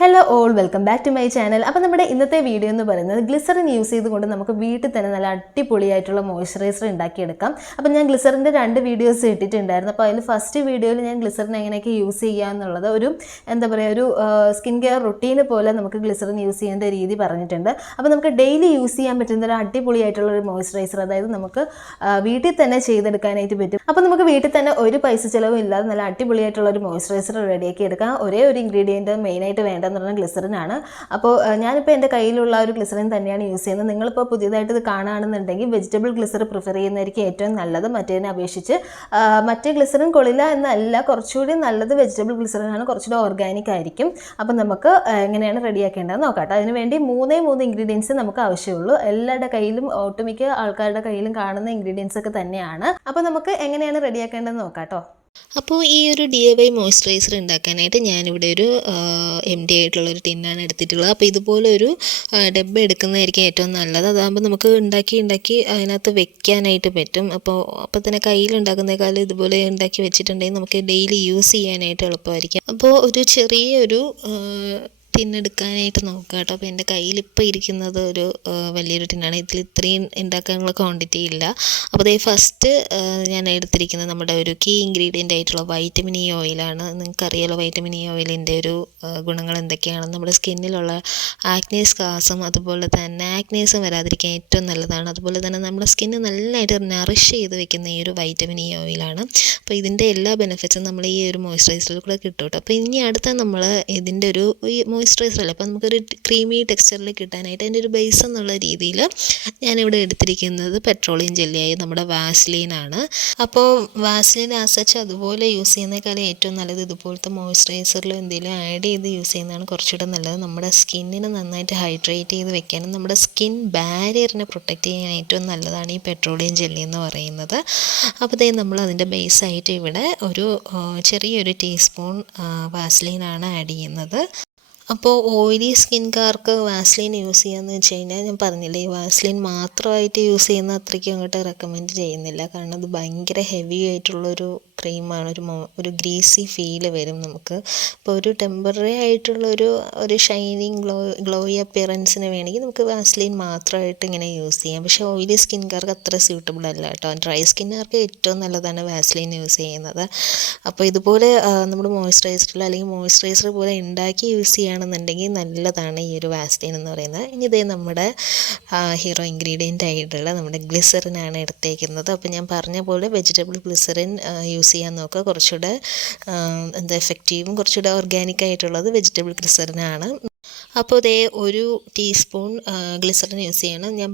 Hello all welcome back to my channel. അപ്പോൾ നമ്മുടെ ഇന്നത്തെ വീഡിയോ എന്ന് പറയുന്നത് ഗ്ലിസറിൻ യൂസ് ചെയ്തുകൊണ്ട് നമുക്ക് വീട്ടിൽ തന്നെ നല്ല അടിപൊളിയായിട്ടുള്ള മോയ്സ്ചറൈസർ ഉണ്ടാക്കിയെടുക്കാം. അപ്പോൾ ഞാൻ ഗ്ലിസറിൻ്റെ 2 വീഡിയോസ് ഇട്ടിട്ടുണ്ടായിരുന്നു. അപ്പോൾ അതിൽ ഫസ്റ്റ് വീഡിയോയിൽ ഞാൻ ഗ്ലിസറിൻ എങ്ങനെയൊക്കെ യൂസ് ചെയ്യുക എന്നുള്ളത് ഒരു സ്കിൻ കെയർ റുട്ടീന് പോലെ നമുക്ക് ഗ്ലിസറിൻ യൂസ് ചെയ്യേണ്ട രീതി പറഞ്ഞിട്ടുണ്ട്. അപ്പോൾ നമുക്ക് ഡെയിലി യൂസ് ചെയ്യാൻ പറ്റുന്ന ഒരു അടിപൊളിയായിട്ടുള്ള ഒരു മോയ്സ്ചറൈസർ, അതായത് നമുക്ക് വീട്ടിൽ തന്നെ ചെയ്തെടുക്കാനായിട്ട് പറ്റും. അപ്പോൾ നമുക്ക് വീട്ടിൽ തന്നെ ഒരു പൈസ ചിലവും ഇല്ലാതെ നല്ല അടിപൊളിയായിട്ടുള്ള ഒരു മോയ്സ്ചറൈസർ റെഡിയാക്കി എടുക്കാം. ഒരേ ഒരു ഇൻഗ്രീഡിയൻറ്റ് മെയിനായിട്ട് വേണ്ട എന്ന് പറഞ്ഞാൽ ഗ്ലിസറിനാണ്. അപ്പോൾ ഞാനിപ്പോൾ എൻ്റെ കയ്യിലുള്ള ഒരു ഗ്ലിസറിൻ തന്നെയാണ് യൂസ് ചെയ്യുന്നത്. നിങ്ങളിപ്പോൾ പുതിയതായിട്ട് ഇത് കാണുകയാണെന്നുണ്ടെങ്കിൽ വെജിറ്റബിൾ ഗ്ലിസർ പ്രിഫർ ചെയ്യുന്നതായിരിക്കും ഏറ്റവും നല്ലത്. മറ്റേതിനെ അപേക്ഷിച്ച് മറ്റേ ഗ്ലിസറിൻ കൊള്ളില്ല എന്നല്ല, കുറച്ചുകൂടി നല്ലത് വെജിറ്റബിൾ ഗ്ലിസറിനാണ്, കുറച്ചുകൂടി ഓർഗാനിക് ആയിരിക്കും. അപ്പോൾ നമുക്ക് എങ്ങനെയാണ് റെഡിയാക്കേണ്ടത് നോക്കാം. അതിന് വേണ്ടി 3 ഇൻഗ്രീഡിയൻസ് നമുക്ക് ആവശ്യമുള്ളൂ. എല്ലാവരുടെ കയ്യിലും, ഒട്ടുമിക്ക ആൾക്കാരുടെ കയ്യിലും കാണുന്ന ഇൻഗ്രീഡിയൻസ് ഒക്കെ തന്നെയാണ്. അപ്പോൾ നമുക്ക് എങ്ങനെയാണ് റെഡിയാക്കേണ്ടതെന്ന് നോക്കാം കേട്ടോ. അപ്പോൾ ഈ ഒരു DIY മോയ്സ്ചറൈസർ ഉണ്ടാക്കാനായിട്ട് ഞാനിവിടെ ഒരു empty ആയിട്ടുള്ളൊരു ടിന്നാണ് എടുത്തിട്ടുള്ളത്. അപ്പോൾ ഇതുപോലൊരു ഡബ്ബ എടുക്കുന്നതായിരിക്കും ഏറ്റവും നല്ലത്. അതാകുമ്പോൾ നമുക്ക് ഉണ്ടാക്കി അതിനകത്ത് വെക്കാനായിട്ട് പറ്റും. അപ്പോൾ തന്നെ കയ്യിലുണ്ടാക്കുന്നേക്കാളും ഇതുപോലെ ഉണ്ടാക്കി വെച്ചിട്ടുണ്ടെങ്കിൽ നമുക്ക് ഡെയിലി യൂസ് ചെയ്യാനായിട്ട് എളുപ്പമായിരിക്കും. അപ്പോൾ ഒരു ചെറിയൊരു ടിന്നെടുക്കാനായിട്ട് നോക്കുക കേട്ടോ. അപ്പോൾ എൻ്റെ കയ്യിലിപ്പോൾ ഇരിക്കുന്നത് ഒരു വലിയൊരു ടിന്നാണ്. ഇതിൽ ഇത്രയും ഉണ്ടാക്കാനുള്ള ക്വാണ്ടിറ്റി ഇല്ല. അപ്പോൾ അതേ ഫസ്റ്റ് ഞാൻ എടുത്തിരിക്കുന്നത് നമ്മുടെ ഒരു കീ ഇൻഗ്രീഡിയൻ്റ് ആയിട്ടുള്ള വൈറ്റമിൻ ഇ ഓയിലാണ്. നിങ്ങൾക്കറിയാലോ വൈറ്റമിൻ ഇ ഓയിലിൻ്റെ ഒരു ഗുണങ്ങൾ എന്തൊക്കെയാണെന്ന്. നമ്മുടെ സ്കിന്നിലുള്ള ആക്നെ സ്കാർസും അതുപോലെ തന്നെ ആക്നേസും വരാതിരിക്കാൻ ഏറ്റവും നല്ലതാണ്. അതുപോലെ തന്നെ നമ്മുടെ സ്കിന്ന് നല്ലതായിട്ട് നറിഷ് ചെയ്ത് വെക്കുന്ന ഈ ഒരു വൈറ്റമിൻ ഇ ഓയിലാണ്. അപ്പോൾ ഇതിൻ്റെ എല്ലാ ബെനിഫിറ്റ്സും നമ്മൾ ഈ ഒരു മോയ്സ്ചറൈസറിൽ കൂടെ കിട്ടും കേട്ടോ. അപ്പോൾ ഇനി അടുത്ത നമ്മൾ ഇതിൻ്റെ ഒരു മോയ്സ്ചറൈസർ അല്ലേ, അപ്പോൾ നമുക്കൊരു ക്രീമി ടെക്സ്ചറിൽ കിട്ടാനായിട്ട് അതിൻ്റെ ഒരു ബേസ് എന്നുള്ള രീതിയിൽ ഞാനിവിടെ എടുത്തിരിക്കുന്നത് പെട്രോളിയം ജെല്ലിയായി നമ്മുടെ വാസ്ലീനാണ്. അപ്പോൾ വാസ്ലീൻ ആസച്ച് അതുപോലെ യൂസ് ചെയ്യുന്നേക്കാളും ഏറ്റവും നല്ലത് ഇതുപോലത്തെ മോയ്സ്ചറൈസറിൽ എന്തെങ്കിലും ആഡ് ചെയ്ത് യൂസ് ചെയ്യുന്നതാണ് കുറച്ചുകൂടെ നല്ലത്. നമ്മുടെ സ്കിന്നിനെ നന്നായിട്ട് ഹൈഡ്രേറ്റ് ചെയ്ത് വെക്കാനും നമ്മുടെ സ്കിൻ ബാരിയറിനെ പ്രൊട്ടക്റ്റ് ചെയ്യാൻ ഏറ്റവും നല്ലതാണ് ഈ പെട്രോളിയം ജെല്ലി എന്ന് പറയുന്നത്. അപ്പോൾ ഇതേ നമ്മൾ അതിൻ്റെ ബേസായിട്ട് ഇവിടെ ഒരു ചെറിയൊരു ടീസ്പൂൺ വാസ്ലീനാണ് ആഡ് ചെയ്യുന്നത്. അപ്പോൾ ഓയിലി സ്കിൻകാർക്ക് വാസ്ലീൻ യൂസ് ചെയ്യാമെന്ന് വെച്ച് കഴിഞ്ഞാൽ ഞാൻ പറഞ്ഞില്ലേ, ഈ വാസ്ലീൻ മാത്രമായിട്ട് യൂസ് ചെയ്യുന്ന അത്രയ്ക്കും അങ്ങോട്ട് റെക്കമെൻഡ് ചെയ്യുന്നില്ല. കാരണം അത് ഭയങ്കര ഹെവി ആയിട്ടുള്ളൊരു ക്രീമാണ്. ഒരു ഗ്രീസി ഫീല് വരും നമുക്ക്. അപ്പോൾ ഒരു ടെമ്പററി ആയിട്ടുള്ളൊരു ഷൈനിങ് ഗ്ലോയി അപ്പിയറൻസിന് വേണമെങ്കിൽ നമുക്ക് വാസ്ലീൻ മാത്രമായിട്ട് ഇങ്ങനെ യൂസ് ചെയ്യാം. പക്ഷേ ഓയിലി സ്കിൻകാർക്ക് അത്ര സ്യൂട്ടബിൾ അല്ല കേട്ടോ. ഡ്രൈ സ്കിന്നുകാർക്ക് ഏറ്റവും നല്ലതാണ് വാസ്ലീൻ യൂസ് ചെയ്യുന്നത്. അപ്പോൾ ഇതുപോലെ നമ്മൾ മോയ്സ്ചറൈസറിൽ അല്ലെങ്കിൽ മോയ്സ്ചറൈസർ പോലെ ഉണ്ടാക്കി യൂസ് ചെയ്യുകയാണെന്നുണ്ടെങ്കിൽ നല്ലതാണ് ഈ ഒരു വാസ്ലീൻ എന്ന് പറയുന്നത്. ഇനി ഇതേ നമ്മുടെ ഹീറോ ഇൻഗ്രീഡിയൻ്റ് ആയിട്ടുള്ള നമ്മുടെ ഗ്ലിസറിനാണ് എടുത്തേക്കുന്നത്. അപ്പോൾ ഞാൻ പറഞ്ഞ പോലെ വെജിറ്റബിൾ ഗ്ലിസറിൻ യൂസ് ചെയ്യാൻ നോക്കുക. കുറച്ചുകൂടെ എഫക്റ്റീവും കുറച്ചുകൂടെ ഓർഗാനിക് ആയിട്ടുള്ളത് വെജിറ്റബിൾ ഗ്ലിസറിനാണ്. അപ്പോൾ ഇതേ ഒരു ടീസ്പൂൺ ഗ്ലിസറിൻ യൂസ് ചെയ്യണം. ഞാൻ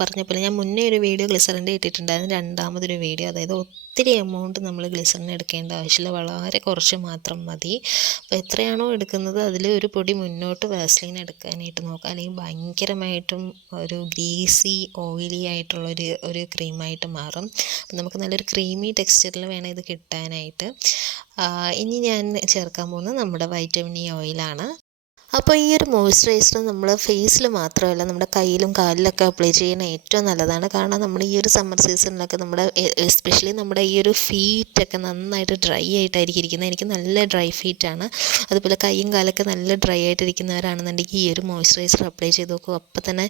പറഞ്ഞ പോലെ ഞാൻ മുന്നേ ഒരു വീഡിയോ ഗ്ലിസറിൻ്റെ ഇട്ടിട്ടുണ്ടായിരുന്നു, രണ്ടാമതൊരു വീഡിയോ. അതായത് ഒത്തിരി എമൗണ്ട് നമ്മൾ ഗ്ലിസറിൻ എടുക്കേണ്ട ആവശ്യമില്ല, വളരെ കുറച്ച് മാത്രം മതി. അപ്പോൾ എത്രയാണോ എടുക്കുന്നത് അതിൽ ഒരു പൊടി മുന്നോട്ട് വാസ്ലീൻ എടുക്കാനായിട്ട് നോക്കുക. അല്ലെങ്കിൽ ഭയങ്കരമായിട്ടും ഒരു ഗ്രീസി ഓയിലി ആയിട്ടുള്ളൊരു ക്രീമായിട്ട് മാറും. അപ്പം നമുക്ക് നല്ലൊരു ക്രീമി ടെക്സ്ചറിൽ വേണം ഇത് കിട്ടാനായിട്ട്. ഇനി ഞാൻ ചേർക്കാൻ പോകുന്നത് നമ്മുടെ വൈറ്റമിൻ ഇ ഓയിലാണ്. അപ്പോൾ ഈ ഒരു മോയ്സ്ചറൈസർ നമ്മൾ ഫേസിൽ മാത്രമല്ല നമ്മുടെ കയ്യിലും കാലിലൊക്കെ അപ്ലൈ ചെയ്യാൻ ഏറ്റവും നല്ലതാണ്. കാരണം നമ്മൾ ഈ ഒരു സമ്മർ സീസണിലൊക്കെ നമ്മുടെ എസ്പെഷ്യലി നമ്മുടെ ഈ ഒരു ഫീറ്റൊക്കെ നന്നായിട്ട് ഡ്രൈ ആയിട്ടായിരിക്കും ഇരിക്കുന്നത്. എനിക്ക് നല്ല ഡ്രൈ ഫീറ്റാണ്. അതുപോലെ കൈയും കാലൊക്കെ നല്ല ഡ്രൈ ആയിട്ടിരിക്കുന്നവരാണെന്നുണ്ടെങ്കിൽ ഈ ഒരു മോയ്സ്ചറൈസർ അപ്ലൈ ചെയ്ത് നോക്കും. അപ്പോൾ തന്നെ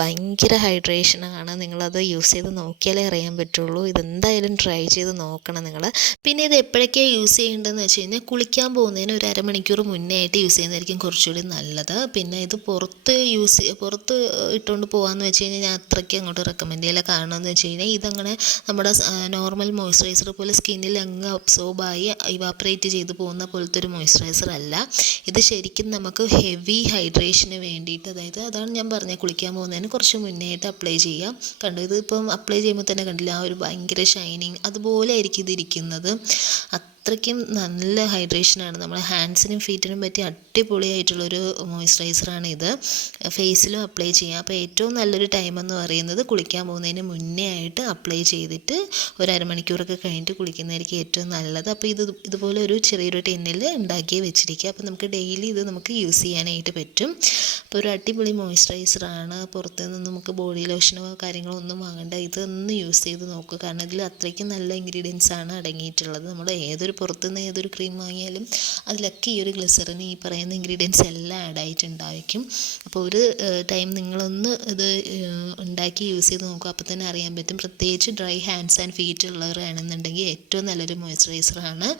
ഭയങ്കര ഹൈഡ്രേഷനാണ്. നിങ്ങളത് യൂസ് ചെയ്ത് നോക്കിയാലേ അറിയാൻ പറ്റുള്ളൂ. ഇതെന്തായാലും ട്രൈ ചെയ്ത് നോക്കണം നിങ്ങൾ. പിന്നെ ഇത് എപ്പോഴൊക്കെയാണ് യൂസ് ചെയ്യേണ്ടതെന്ന് വെച്ച് കഴിഞ്ഞാൽ കുളിക്കാൻ പോകുന്നതിന് ഒരു അരമണിക്കൂർ മുന്നേ ആയിട്ട് യൂസ് ചെയ്യുന്നതായിരിക്കും കുറച്ചുകൂടി നല്ലത്. പിന്നെ ഇത് പുറത്ത് ഇട്ടുകൊണ്ട് പോകാമെന്ന് വെച്ച് കഴിഞ്ഞാൽ ഞാൻ അത്രയ്ക്ക് അങ്ങോട്ട് റെക്കമെൻഡ് ചെയ്യില്ല. കാരണം എന്ന് വെച്ച് കഴിഞ്ഞാൽ ഇതങ്ങനെ നമ്മുടെ നോർമൽ മോയ്സ്ചറൈസർ പോലെ സ്കിന്നിൽ അങ്ങ് അബ്സോർബായി ഇവാപ്പറേറ്റ് ചെയ്ത് പോകുന്ന പോലത്തെ ഒരു മോയ്സ്ചറൈസർ അല്ല ഇത്. ശരിക്കും നമുക്ക് ഹെവി ഹൈഡ്രേഷന് വേണ്ടിയിട്ട്, അതായത് അതാണ് ഞാൻ പറഞ്ഞത്, കുളിക്കാൻ പോകുന്നതിന് കുറച്ച് മുന്നേ ആയിട്ട് അപ്ലൈ ചെയ്യാം. കണ്ടു, ഇതിപ്പം അപ്ലൈ ചെയ്യുമ്പോൾ തന്നെ കണ്ടില്ല ആ ഒരു ഭയങ്കര ഷൈനിങ് അതുപോലെ ആയിരിക്കും ഇതിരിക്കുന്നത്. അത്രയ്ക്കും നല്ല ഹൈഡ്രേഷനാണ്. നമ്മുടെ ഹാൻഡ്സിനും ഫീറ്റിനും പറ്റിയ അടിപൊളിയായിട്ടുള്ളൊരു മോയ്സ്ചറൈസറാണ് ഇത്. ഫേസിലും അപ്ലൈ ചെയ്യാം. അപ്പോൾ ഏറ്റവും നല്ലൊരു ടൈം എന്ന് പറയുന്നത് കുളിക്കാൻ പോകുന്നതിന് മുന്നേ ആയിട്ട് അപ്ലൈ ചെയ്തിട്ട് ഒരു അരമണിക്കൂറൊക്കെ കഴിഞ്ഞിട്ട് കുളിക്കുന്നതായിരിക്കും ഏറ്റവും നല്ലത്. അപ്പോൾ ഇതുപോലെ ഒരു ചെറിയൊരു ടിന്നിൽ ഉണ്ടാക്കി വെച്ചിരിക്കുക. അപ്പോൾ നമുക്ക് ഡെയിലി ഇത് നമുക്ക് യൂസ് ചെയ്യാനായിട്ട് പറ്റും. അപ്പോൾ ഒരു അടിപൊളി മോയ്സ്ചറൈസറാണ്. പുറത്ത് നിന്ന് നമുക്ക് ബോഡി ലോഷനോ കാര്യങ്ങളോ ഒന്നും വാങ്ങേണ്ട, ഇതൊന്ന് യൂസ് ചെയ്ത് നോക്കുക. കാരണം ഇതിൽ അത്രയ്ക്കും നല്ല ഇൻഗ്രീഡിയൻസ് ആണ് അടങ്ങിയിട്ടുള്ളത്. നമ്മുടെ ഏതൊരു ഏതൊരു പുറത്തുനിന്ന് ഏതൊരു ക്രീം വാങ്ങിയാലും അതിലൊക്കെ ഈ ഒരു ഗ്ലിസറിൻ ഈ പറയുന്ന ഇൻഗ്രീഡിയൻസ് എല്ലാം ആഡ് ആയിട്ടുണ്ടായിരിക്കും. അപ്പോൾ ഒരു ടൈം നിങ്ങളൊന്ന് ഇത് ഉണ്ടാക്കി യൂസ് ചെയ്ത് നോക്കുക, അപ്പോൾ തന്നെ അറിയാൻ പറ്റും. പ്രത്യേകിച്ച് ഡ്രൈ ഹാൻഡ്സ് ആൻഡ് ഫീറ്റ് ഉള്ളവരാണെന്നുണ്ടെങ്കിൽ ഏറ്റവും നല്ലൊരു മോയ്സ്ചറൈസറാണ്.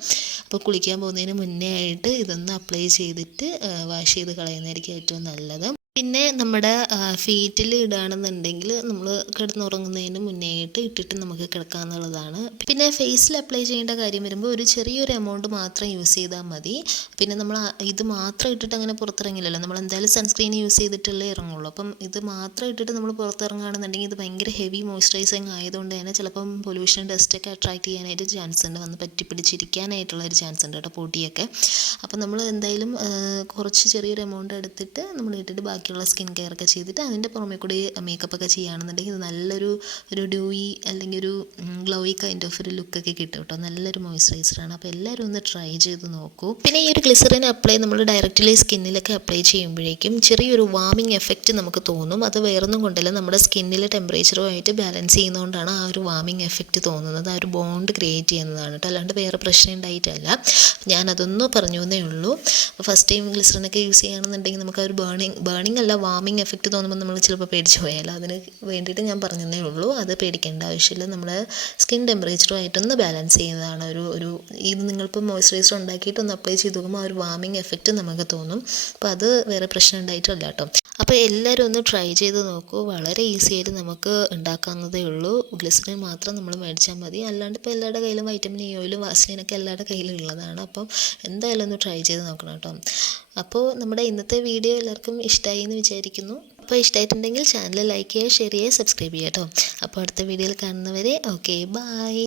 അപ്പോൾ കുളിക്കാൻ പോകുന്നതിന് മുന്നേ ആയിട്ട് ഇതൊന്ന് അപ്ലൈ ചെയ്തിട്ട് വാഷ് ചെയ്ത് കളയുന്നതായിരിക്കും ഏറ്റവും നല്ലത്. പിന്നെ നമ്മുടെ ഫീറ്റിൽ ഇടുകയാണെന്നുണ്ടെങ്കിൽ നമ്മൾ കിടന്നുറങ്ങുന്നതിന് മുന്നേ ആയിട്ട് ഇട്ടിട്ട് നമുക്ക് കിടക്കാമെന്നുള്ളതാണ്. പിന്നെ ഫേസിൽ അപ്ലൈ ചെയ്യേണ്ട കാര്യം വരുമ്പോൾ ഒരു ചെറിയൊരു എമൗണ്ട് മാത്രം യൂസ് ചെയ്താൽ മതി. പിന്നെ നമ്മൾ ഇത് മാത്രം ഇട്ടിട്ട് അങ്ങനെ പുറത്തിറങ്ങില്ലല്ലോ, നമ്മൾ എന്തായാലും സൺസ്ക്രീൻ യൂസ് ചെയ്തിട്ടല്ലേ ഇറങ്ങുള്ളൂ. അപ്പം ഇത് മാത്രം ഇട്ടിട്ട് നമ്മൾ പുറത്തിറങ്ങുകയാണെന്നുണ്ടെങ്കിൽ ഇത് ഭയങ്കര ഹെവി മോയ്സ്ചറൈസിങ് ആയതുകൊണ്ട് തന്നെ ചിലപ്പം പൊല്യൂഷൻ ഡസ്റ്റൊക്കെ അട്രാക്ട് ചെയ്യാനായിട്ട് ചാൻസ് ഉണ്ട്, വന്ന് പറ്റിപ്പിടിച്ചിരിക്കാനായിട്ടുള്ളൊരു ചാൻസ് ഉണ്ട് കേട്ടോ, പൊടിയൊക്കെ. അപ്പം നമ്മൾ എന്തായാലും കുറച്ച് ചെറിയൊരു എമൗണ്ട് എടുത്തിട്ട് നമ്മൾ ഇട്ടിട്ട് ബാക്കിയുള്ള സ്കിൻ കെയർ ഒക്കെ ചെയ്തിട്ട് അതിൻ്റെ പുറമെ കൂടി മേക്കപ്പ് ഒക്കെ ചെയ്യുകയാണെന്നുണ്ടെങ്കിൽ ഇത് നല്ലൊരു ഡ്യൂയി അല്ലെങ്കിൽ ഒരു ഗ്ലോയി കൈൻഡ് ഓഫ് ഒരു ലുക്കൊക്കെ കിട്ടും കേട്ടോ. നല്ലൊരു മോയ്സ്ചറൈസറാണ്. അപ്പോൾ എല്ലാവരും ഒന്ന് ട്രൈ ചെയ്ത് നോക്കൂ. പിന്നെ ഈ ഒരു ഗ്ലിസറിൻ അപ്ലൈ നമ്മൾ ഡയറക്റ്റ്ലി സ്കിന്നിലൊക്കെ അപ്ലൈ ചെയ്യുമ്പോഴേക്കും ചെറിയൊരു വാമിങ് എഫക്റ്റ് നമുക്ക് തോന്നും. അത് വേറൊന്നും കൊണ്ടല്ല, നമ്മുടെ സ്കിന്നിലെ ടെമ്പറേച്ചറുമായിട്ട് ബാലൻസ് ചെയ്യുന്നതുകൊണ്ടാണ് ആ ഒരു വാമിങ് എഫക്റ്റ് തോന്നുന്നത്. ആ ഒരു ബോണ്ട് ക്രിയേറ്റ് ചെയ്യുന്നതാണ് കേട്ടോ, അല്ലാണ്ട് വേറെ പ്രശ്നം ഉണ്ടായിട്ടല്ല. ഞാനതൊന്നും പറഞ്ഞു എന്നേ ഉള്ളൂ. ഫസ്റ്റ് ടൈം ഗ്ലിസറിനൊക്കെ യൂസ് ചെയ്യുകയാണെന്നുണ്ടെങ്കിൽ നമുക്ക് ആ ഒരു ബേണിംഗ് അല്ല, വാമിങ് എഫക്റ്റ് തോന്നുമ്പോൾ നമ്മൾ ചിലപ്പോൾ പേടിച്ച് പോയാലോ, അതിന് വേണ്ടിയിട്ട് ഞാൻ പറഞ്ഞതേ ഉള്ളൂ. അത് പേടിക്കേണ്ട ആവശ്യമില്ല. നമ്മുടെ സ്കിൻ ടെമ്പറേച്ചറുമായിട്ടൊന്ന് ബാലൻസ് ചെയ്യുന്നതാണ് ഇത് നിങ്ങളിപ്പോൾ മോയ്സ്ചറൈസർ ഉണ്ടാക്കിയിട്ടൊന്ന് അപ്ലൈ ചെയ്ത് നോക്കുമ്പോൾ ആ ഒരു വാമിങ് എഫക്റ്റ് നമുക്ക് തോന്നും. അപ്പോൾ അത് വേറെ പ്രശ്നം ഉണ്ടായിട്ടല്ല കേട്ടോ. അപ്പോൾ എല്ലാവരും ഒന്ന് ട്രൈ ചെയ്ത് നോക്കൂ. വളരെ ഈസി ആയിട്ട് നമുക്ക് ഉണ്ടാക്കാവുന്നതേ ഉള്ളൂ. ഗ്ലിസറിൻ മാത്രം നമ്മൾ മേടിച്ചാൽ മതി. അല്ലാണ്ട് ഇപ്പോൾ എല്ലാവരുടെ കയ്യിലും വൈറ്റമിൻ ഇ ഓയിലും വാസലിനൊക്കെ എല്ലാവരുടെ കയ്യിലും ഉള്ളതാണ്. അപ്പം എന്തായാലും ഒന്ന് ട്രൈ ചെയ്ത് നോക്കണം കേട്ടോ. അപ്പോൾ നമ്മുടെ ഇന്നത്തെ വീഡിയോ എല്ലാവർക്കും ഇഷ്ടമായി എന്ന് വിചാരിക്കുന്നു. അപ്പോൾ ഇഷ്ടമായിട്ടുണ്ടെങ്കിൽ ചാനൽ ലൈക്ക് ചെയ്യുക, ഷെയർ ചെയ്യുക, സബ്സ്ക്രൈബ് ചെയ്യുക കേട്ടോ. അപ്പോൾ അടുത്ത വീഡിയോയിൽ കാണുന്നവരെ ഓക്കെ, ബൈ.